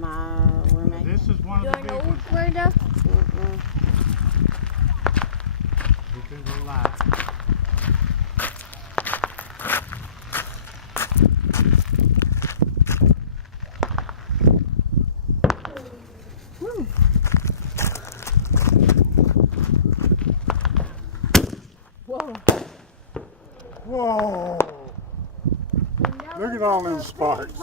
my roommate. This is one of the big ones. Brenda? You can relax. Whoa. Whoa! Look at all them sparks.